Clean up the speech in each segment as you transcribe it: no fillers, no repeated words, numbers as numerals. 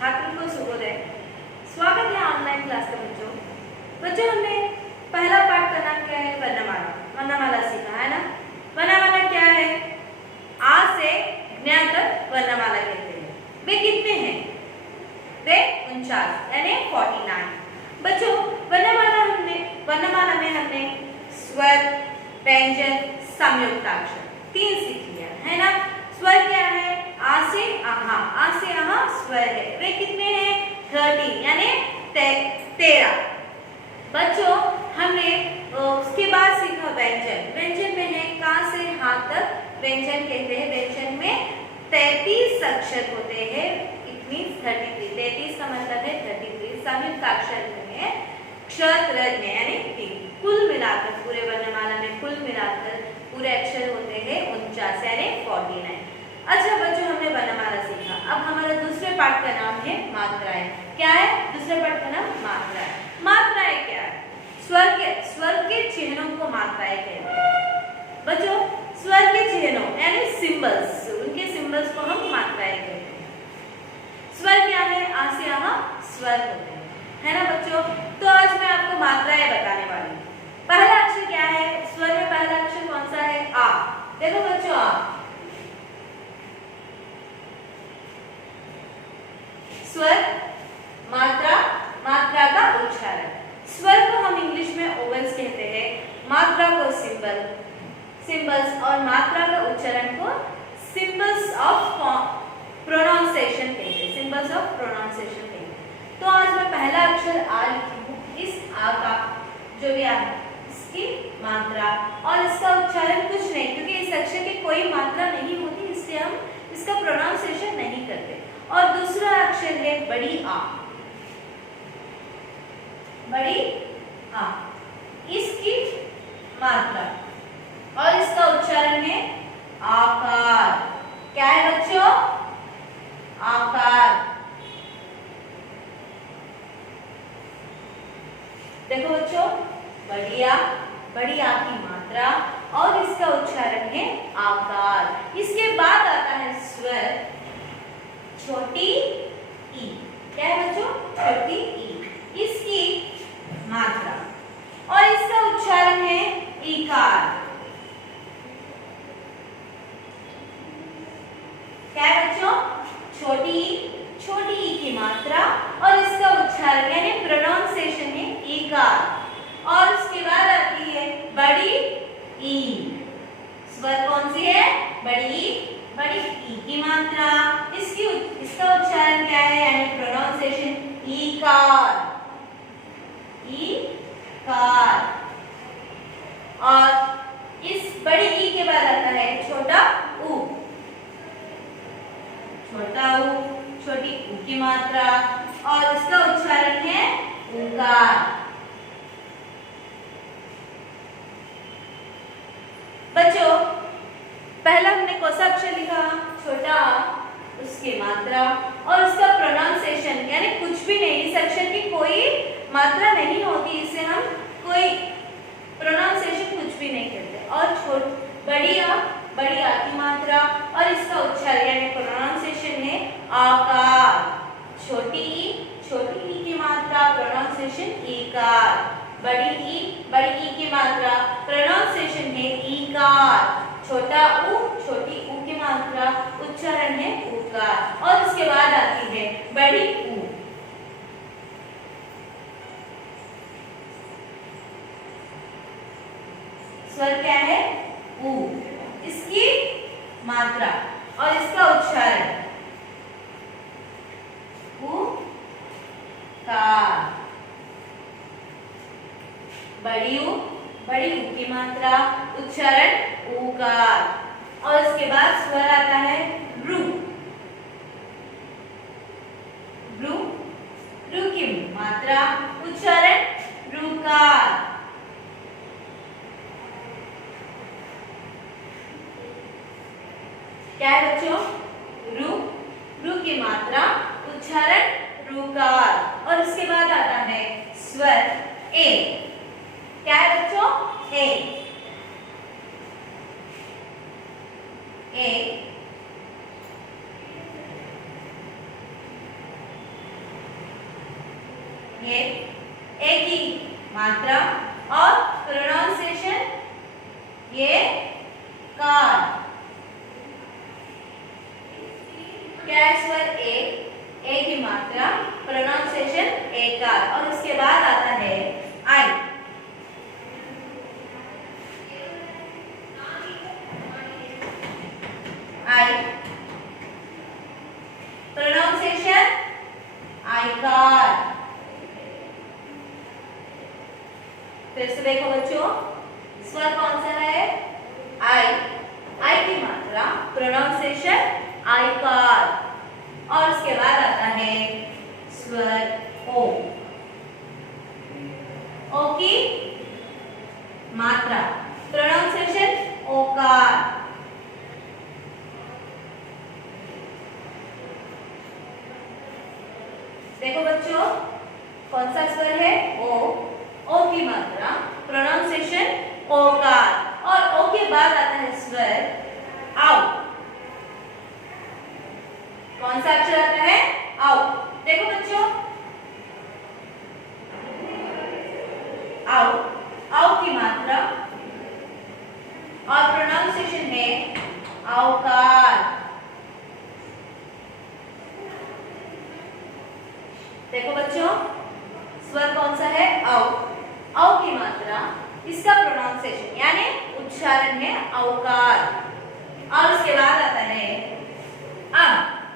छात्रों को शुभोदय। स्वागत है ऑनलाइन क्लास का बच्चों। बच्चों हमने पहला पाठ का नाम क्या है? वर्णमाला। वर्णमाला सीखा है ना। वर्णमाला क्या है? आ से ज्ञ तक वर्णमाला कहते हैं। वे कितने हैं? वे 49 यानी 49। बच्चों वर्णमाला में हमने स्वर, व्यंजन, संयुक्ताक्षर 3 सीख लिया है ना। स्वर क्या है? आ से आहा। आ से आहा स्वर है। वे कितने हैं? 13 यानी 13। बच्चों हमने उसके बाद सीखा व्यंजन। व्यंजन में है का से हा तक व्यंजन कहते हैं। व्यंजन में 33 अक्षर होते हैं। It means 33। 33 का मतलब है 33। संयुक्ताक्षर में क्ष, त्र, ज्ञ यानी 3। कुल मिलाकर पूरे वर्णमाला में कुल मिलाकर पूरे अक्षर होते हैं 49 यानी 49। अच्छा बच्चों हमने वर्णमाला सीखा। अब हमारा दूसरे पाठ का नाम है मात्राएं। क्या है दूसरे पाठ का नाम? मात्राएं। मात्राएं क्या है? स्वर के चिन्हों को मात्राएं कहते हैं। बच्चों स्वर के चिन्हों यानी सिंबल्स, उनके सिंबल्स को हम मात्राएं कहते हैं। स्वर क्या है? आ से आहा स्वर होते हैं, है ना बच्चों। तो आज मैं आपको मात्राएं बताने वाली हूँ। पहला अक्षर क्या है? स्वर में पहला अक्षर कौन सा है? आ। देखो बच्चों आ। स्वर, मात्रा, मात्रा का उच्चारण। स्वर को हम इंग्लिश में ओवल्स कहते हैं, मात्रा को सिंबल्स और मात्रा का उच्चारण को सिंबल्स ऑफ प्रोनाउंसिएशन कहते हैं। सिंबल्स ऑफ प्रोनाउंसिएशन कहते हैं। तो आज मैं पहला अक्षर आ लिखी हूँ। इस आ का जो भी आ है इसकी मात्रा और इसका उच्चारण कुछ नहीं, क्योंकि इस अक्षर की कोई मात्रा नहीं होती, इसलिए हम इसका प्रोनाउंसिएशन नहीं करते। और दूसरा अक्षर है बड़ी आ। बड़ी आ, इसकी मात्रा और इसका उच्चारण है आकार। क्या है बच्चों? आकार। देखो बच्चों बड़ी आ की मात्रा और इसका उच्चारण है आकार। इसके बाद आता है स्वर, छोटी ई। क्या है बच्चों? छोटी ई, इसकी मात्रा और इसका उच्चारण है ईकार। क्या है बच्चों? छोटी ई की मात्रा और इसका उच्चारण यानी प्रोनाउंसिएशन है ईकार। और उसके बाद आती है बड़ी ई। स्वर कौन सी है? बड़ी ई की मात्रा, इसका उच्चारण क्या है यानी प्रोनाउंसिएशन ईकार। और इस बड़ी ई के बाद आता है छोटा ऊ। छोटी ऊ की मात्रा और इसका उच्चारण है ऊकार। बच्चों पहला हमने कौन सा अक्षर लिखा? छोटा आ, उसकी मात्रा और उसका प्रोनाउंसिएशन यानी कुछ भी नहीं, इस अक्षर की कोई मात्रा नहीं होती, इससे हम कोई प्रोनाउंसिएशन कुछ भी नहीं करते। और बड़ी आ की मात्रा और इसका उच्चारण यानी प्रोनाउंसिएशन है आकार। छोटी ई की मात्रा प्रोनाउंसिएशन ईकार। बड़ी ई की मात्रा प्रोनाउंसिएशन है ईकार। छोटी ऊ की मात्रा उच्चारण है ऊकार। और उसके बाद आती है बड़ी ऊ। स्वर क्या है? ऊ, इसकी मात्रा और इसका उच्चारण ऊकार। बड़ी ऊ की मात्रा उच्चारण ऊकार। और इसके बाद स्वर आता है रू की मात्रा उच्चारण रूकार। क्या है बच्चों? रू की मात्रा उच्चारण रूकार। और उसके बाद आता है स्वर ए। क्या है बच्चों? ए ये ए की मात्रा और प्रोनाउंसिएशन ये कार। क्या है स्वर ए की मात्रा, प्रोनाउंसिएशन ए कार, और उसके बाद आता है आई। आई प्रोनाउंसिएशन आई कार। फिर से देखो बच्चों, स्वर कौन सा है? आई की मात्रा, प्रोनाउंसिएशन आई कार, और उसके बाद आता है स्वर ओ की मात्रा, प्रोनाउंसिएशन ओकार। देखो बच्चों, कौन सा स्वर है? ओ की मात्रा, प्रोनाउंसिएशन ओकार, और ओ के बाद आता है स्वर आओ। कौन सा अक्षर आता है? आओ। देखो बच्चों, आओ की मात्रा और प्रोनाउंसिएशन है औकार। देखो बच्चों, स्वर कौन सा है? औ की मात्रा, इसका प्रोनाउंसिएशन यानी उच्चारण है औकार, और उसके बाद आता है अम।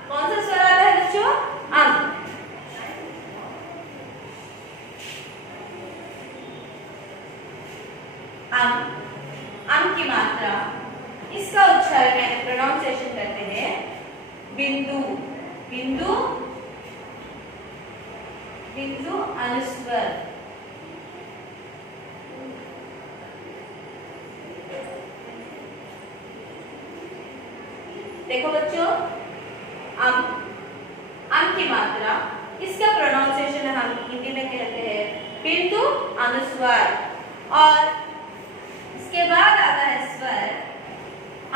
कौन सा स्वर आता है बच्चों? अम। अम की मात्रा, इसका उच्चारण यानी प्रोनाउंसिएशन करते हैं बिंदु। बिंदु अनुस्वर। देखो बच्चों, अम की मात्रा, इसका प्रोनाउंसिएशन हम हिंदी में कहते हैं बिंदु अनुस्वर, और इसके बाद आता है स्वर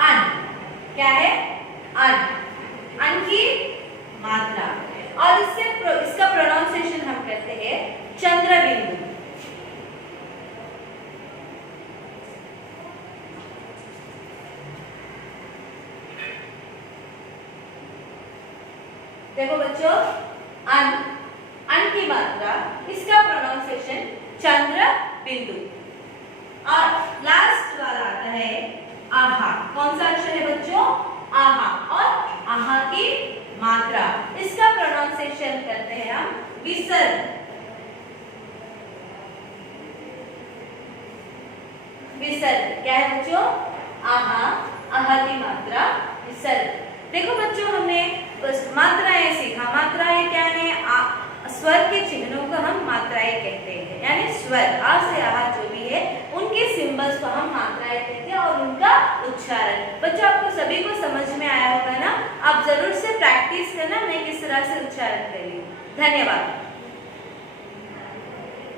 अन। क्या है? अन की मात्रा, और इसका प्रोनाउंसिएशन हम करते हैं चंद्र बिंदु। देखो बच्चों, अन की मात्रा, इसका प्रोनाउंसिएशन चंद्र बिंदु, और लास्ट वाला आता है आहा। कौन सा अक्षर है बच्चों? आहा, और आहा की मात्रा, इसका प्रोनाउंसिएशन करते हैं हम विसर्ग। विसर्ग क्या है बच्चों? आहा की मात्रा, विसर्ग। देखो बच्चों, हमने मात्राएं सीखा। मात्राएं क्या है? स्वर के चिन्हों को हम मात्राएं कहते हैं, यानी स्वर आ से आहा जो भी है उनके सिंबल्स को हम मात्राएं कहते हैं, और उनका उच्चारण। बच्चों, आपको सभी को समझ में आया होगा ना? आप जरूर से प्रैक्टिस करना, मैं किस तरह से उच्चारण करी। धन्यवाद।